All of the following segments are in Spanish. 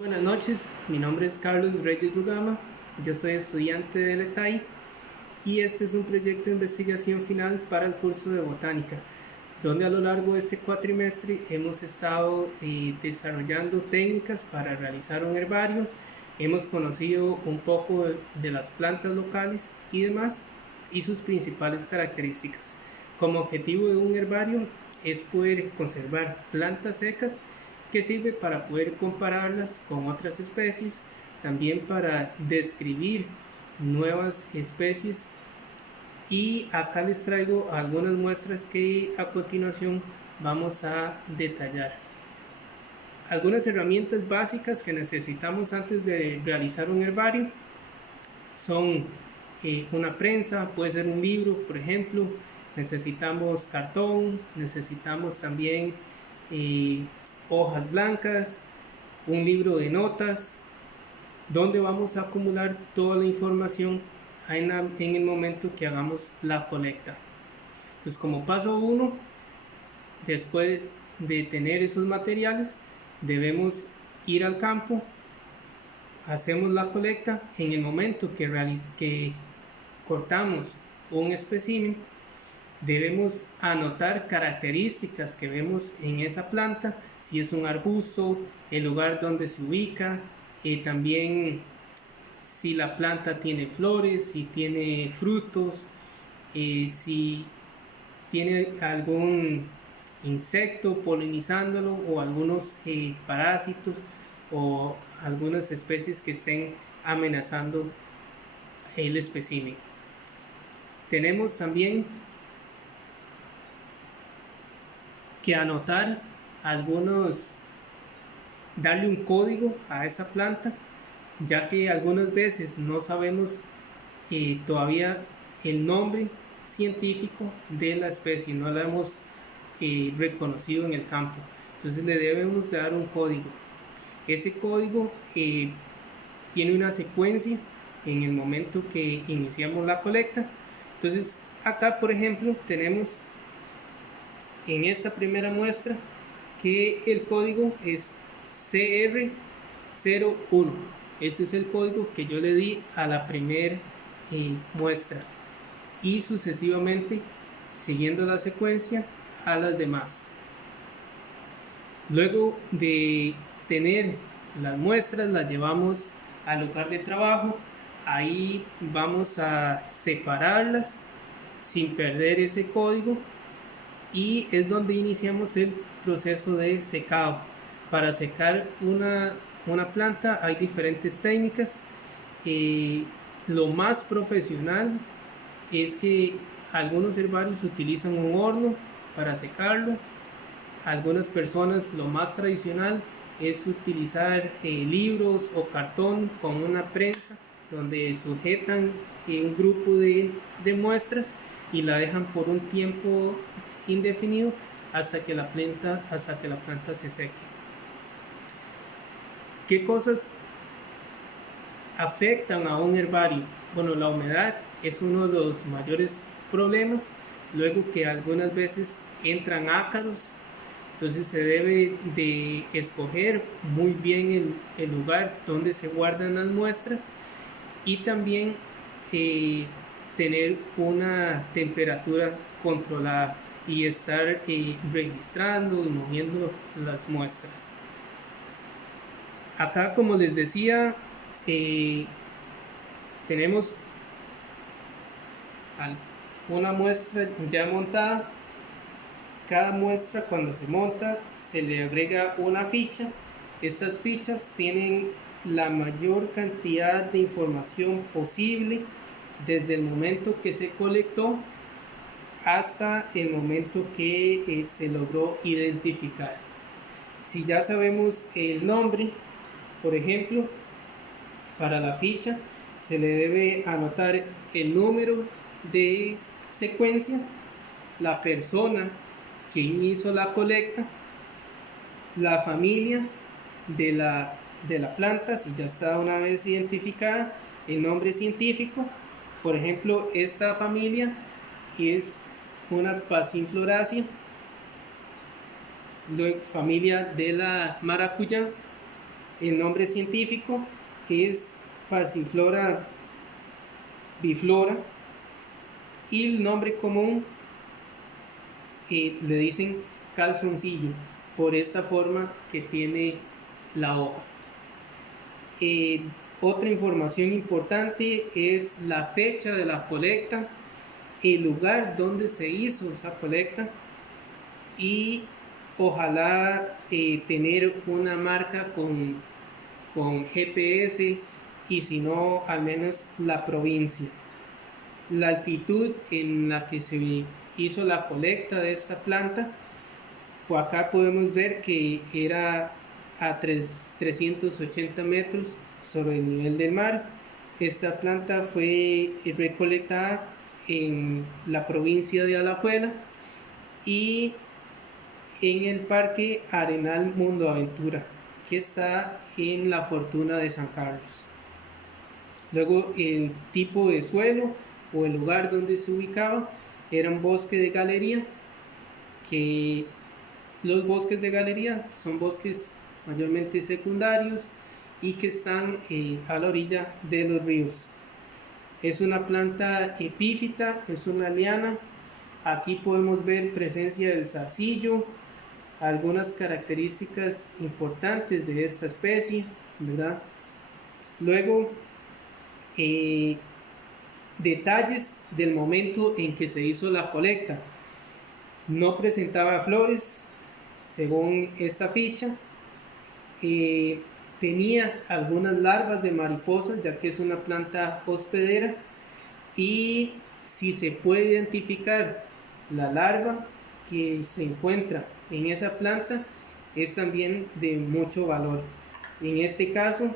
Buenas noches, mi nombre es Carlos Reyes Rugama, yo soy estudiante del ETAI y este es un proyecto de investigación final para el curso de botánica, donde a lo largo de este cuatrimestre hemos estado desarrollando técnicas para realizar un herbario, hemos conocido un poco de las plantas locales y demás y sus principales características. Como objetivo de un herbario es poder conservar plantas secas que sirve para poder compararlas con otras especies, también para describir nuevas especies y acá les traigo algunas muestras que a continuación vamos a detallar. Algunas herramientas básicas que necesitamos antes de realizar un herbario son una prensa, puede ser un libro, por ejemplo, necesitamos cartón, necesitamos también eh, hojas blancas, un libro de notas, donde vamos a acumular toda la información en el momento que hagamos la colecta. Pues como paso 1, después de tener esos materiales, debemos ir al campo, hacemos la colecta. En el momento que cortamos un espécimen, debemos anotar características que vemos en esa planta, si es un arbusto, el lugar donde se ubica, también si la planta tiene flores, si tiene frutos, si tiene algún insecto polinizándolo o algunos parásitos o algunas especies que estén amenazando el espécimen. Tenemos también que anotar algunos, darle un código a esa planta, ya que algunas veces no sabemos todavía el nombre científico de la especie, no la hemos reconocido en el campo, entonces le debemos dar un código. Ese código tiene una secuencia en el momento que iniciamos la colecta. Entonces acá, por ejemplo, tenemos en esta primera muestra que el código es CR01. Ese es el código que yo le di a la primera muestra y sucesivamente siguiendo la secuencia a las demás. Luego de tener las muestras, las llevamos al lugar de trabajo. Ahí vamos a separarlas sin perder ese código y es donde iniciamos el proceso de secado. Para secar una planta hay diferentes técnicas. Lo más profesional es que algunos herbarios utilizan un horno para secarlo. Algunas personas, lo más tradicional es utilizar libros o cartón con una prensa donde sujetan un grupo de muestras y la dejan por un tiempo indefinido hasta que la planta se seque. ¿Qué cosas afectan a un herbario? Bueno, la humedad es uno de los mayores problemas, luego que algunas veces entran ácaros, entonces se debe de escoger muy bien el lugar donde se guardan las muestras y también tener una temperatura controlada y estar registrando y moviendo las muestras. Acá, como les decía, tenemos una muestra ya montada. Cada muestra, cuando se monta, se le agrega una ficha. Estas fichas tienen la mayor cantidad de información posible desde el momento que se colectó hasta el momento que se logró identificar. Si ya sabemos el nombre, por ejemplo, para la ficha se le debe anotar el número de secuencia, la persona quien hizo la colecta, la familia de la planta, si ya está una vez identificada, el nombre científico. Por ejemplo, esta familia es una Passifloracea, familia de la maracuyá, El nombre científico es Passiflora biflora y el nombre común le dicen calzoncillo por esta forma que tiene la hoja. Otra información importante es la fecha de la colecta, el lugar donde se hizo esa colecta y ojalá tener una marca con GPS y si no al menos la provincia. La altitud en la que se hizo la colecta de esta planta, pues acá podemos ver que era a 380 metros sobre el nivel del mar. Esta planta fue recolectada en la provincia de Alajuela y en el Parque Arenal Mundo Aventura, que está en La Fortuna de San Carlos. Luego el tipo de suelo o el lugar donde se ubicaba era un bosque de galería, que los bosques de galería son bosques mayormente secundarios y que están a la orilla de los ríos. Es una planta epífita, es una liana. Aquí podemos ver presencia del zarcillo, algunas características importantes de esta especie, ¿verdad? Luego, detalles del momento en que se hizo la colecta. No presentaba flores, según esta ficha. Tenía algunas larvas de mariposas, ya que es una planta hospedera, y si se puede identificar la larva que se encuentra en esa planta, es también de mucho valor. En este caso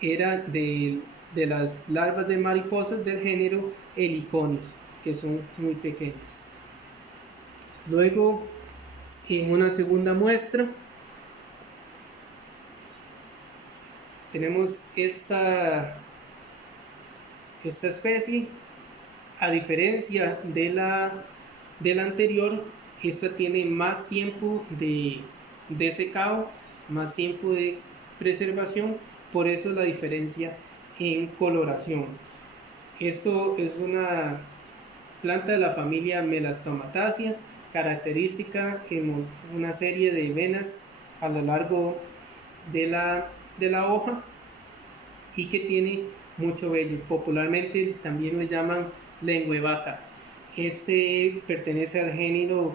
era de las larvas de mariposas del género Heliconius, que son muy pequeñas. Luego, en una segunda muestra tenemos esta especie. A diferencia de la anterior, esta tiene más tiempo de secado, más tiempo de preservación, por eso la diferencia en coloración. Esto es una planta de la familia Melastomataceae, característica en una serie de venas a lo largo de la hoja y que tiene mucho vello. Popularmente también lo llaman lengua de vaca. Este pertenece al género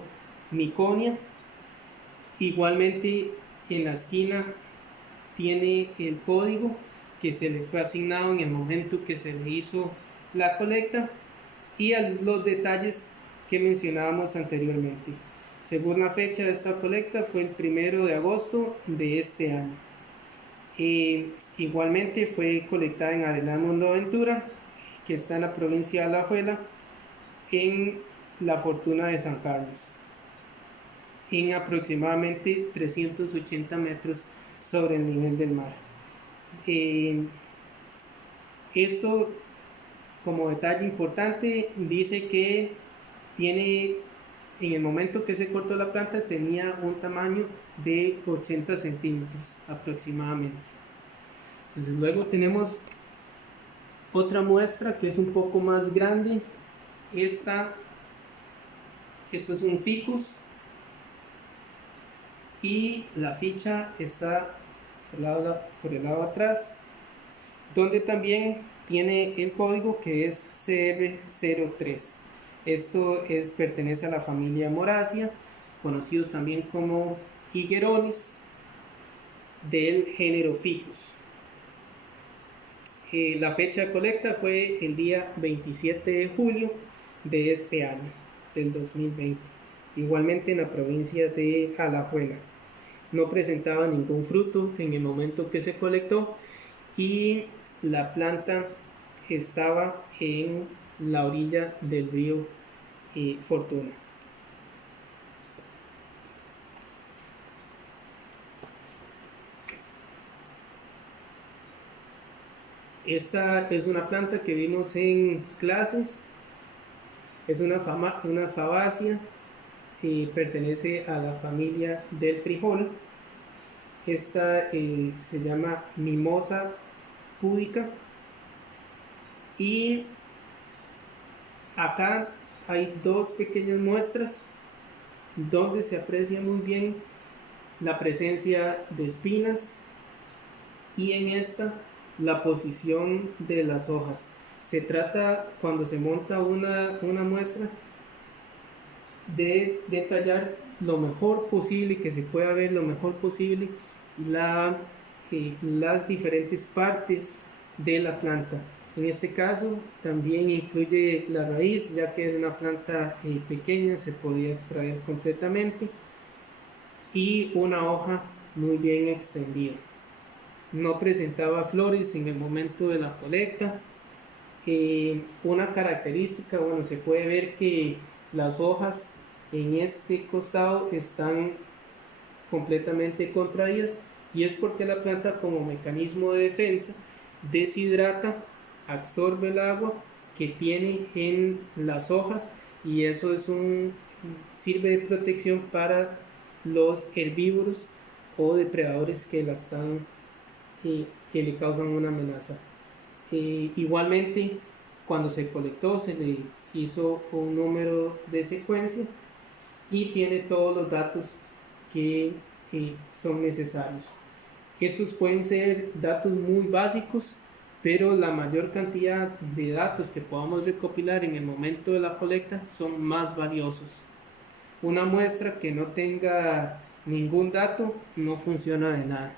Miconia. Igualmente en la esquina tiene el código que se le fue asignado en el momento que se le hizo la colecta y los detalles que mencionábamos anteriormente. Según la fecha de esta colecta fue el 1 de agosto de este año. Igualmente fue colectada en Arenal Mundo Aventura, que está en la provincia de Alajuela, en La Fortuna de San Carlos, en aproximadamente 380 metros sobre el nivel del mar. Esto, como detalle importante, dice que tiene, en el momento que se cortó la planta, tenía un tamaño de 80 centímetros aproximadamente. Entonces luego tenemos otra muestra que es un poco más grande. Esto es un ficus y la ficha está por el lado de atrás, donde también tiene el código que es CR03. Esto pertenece a la familia Moracia, conocidos también como higuerones del género Ficus. La fecha de colecta fue el día 27 de julio de este año, del 2020. Igualmente en la provincia de Alajuela. No presentaba ningún fruto en el momento que se colectó y la planta estaba en la orilla del río Fortuna. Esta es una planta que vimos en clases, es una fabácea, pertenece a la familia del frijol Esta se llama Mimosa pudica, y acá hay dos pequeñas muestras donde se aprecia muy bien la presencia de espinas, y en esta la posición de las hojas. Se trata, cuando se monta una muestra, de detallar lo mejor posible, que se pueda ver lo mejor posible las diferentes partes de la planta. En este caso también incluye la raíz, ya que es una planta pequeña, se podía extraer completamente, y una hoja muy bien extendida. No presentaba flores en el momento de la colecta. Una característica, bueno, se puede ver que las hojas en este costado están completamente contraídas, y es porque la planta, como mecanismo de defensa, deshidrata, absorbe el agua que tiene en las hojas, y eso sirve de protección para los herbívoros o depredadores que le causan una amenaza. Igualmente, cuando se colectó, se le hizo un número de secuencia y tiene todos los datos que son necesarios. Estos pueden ser datos muy básicos, pero la mayor cantidad de datos que podamos recopilar en el momento de la colecta son más valiosos. Una muestra que no tenga ningún dato no funciona de nada.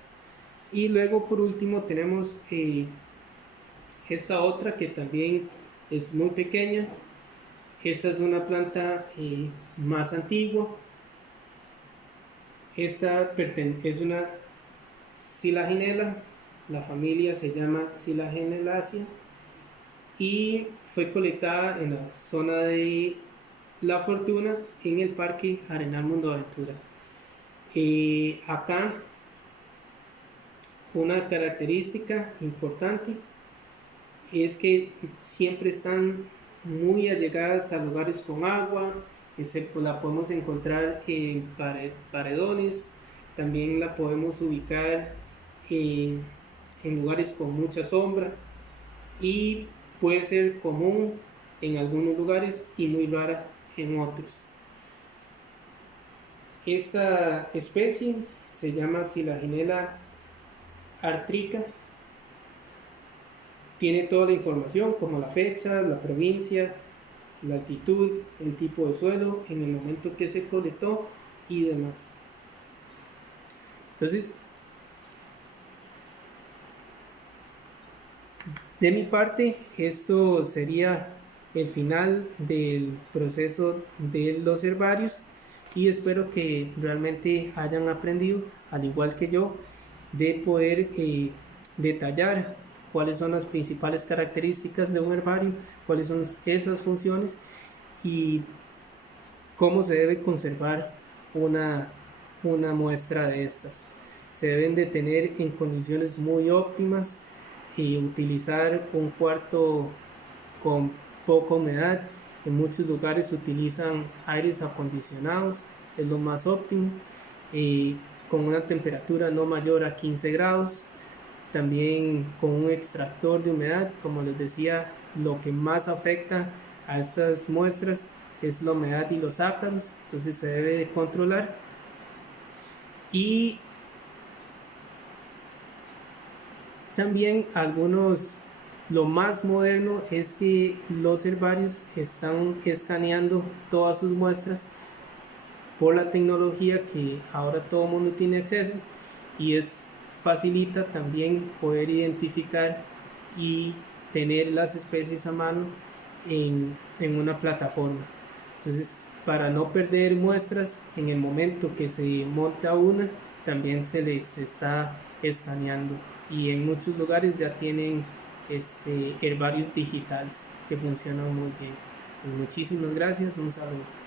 Y luego, por último, tenemos esta otra que también es muy pequeña. Esta es una planta más antigua. Esta es una Silaginela, la familia se llama Silagenelaceae, y fue colectada en la zona de La Fortuna, en el Parque Arenal Mundo Aventura. Acá una característica importante es que siempre están muy allegadas a lugares con agua. La podemos encontrar en paredones, también la podemos ubicar en lugares con mucha sombra, y puede ser común en algunos lugares y muy rara en otros. Esta especie se llama Silaginela artrica. Tiene toda la información, como la fecha, la provincia, la altitud, el tipo de suelo, en el momento que se colectó y demás. Entonces, de mi parte, esto sería el final del proceso de los herbarios, y espero que realmente hayan aprendido, al igual que yo, de poder detallar cuáles son las principales características de un herbario, cuáles son esas funciones y cómo se debe conservar una muestra de estas. Se deben de tener en condiciones muy óptimas y utilizar un cuarto con poca humedad. En muchos lugares se utilizan aires acondicionados, es lo más óptimo, con una temperatura no mayor a 15 grados. También con un extractor de humedad. Como les decía, lo que más afecta a estas muestras es la humedad y los ácaros, entonces se debe de controlar. Y también lo más moderno es que los herbarios están escaneando todas sus muestras por la tecnología que ahora todo el mundo tiene acceso, y facilita también poder identificar y tener las especies a mano en una plataforma. Entonces, para no perder muestras en el momento que se monta una, también se les está escaneando, y en muchos lugares ya tienen herbarios digitales que funcionan muy bien. Muchísimas gracias, un saludo.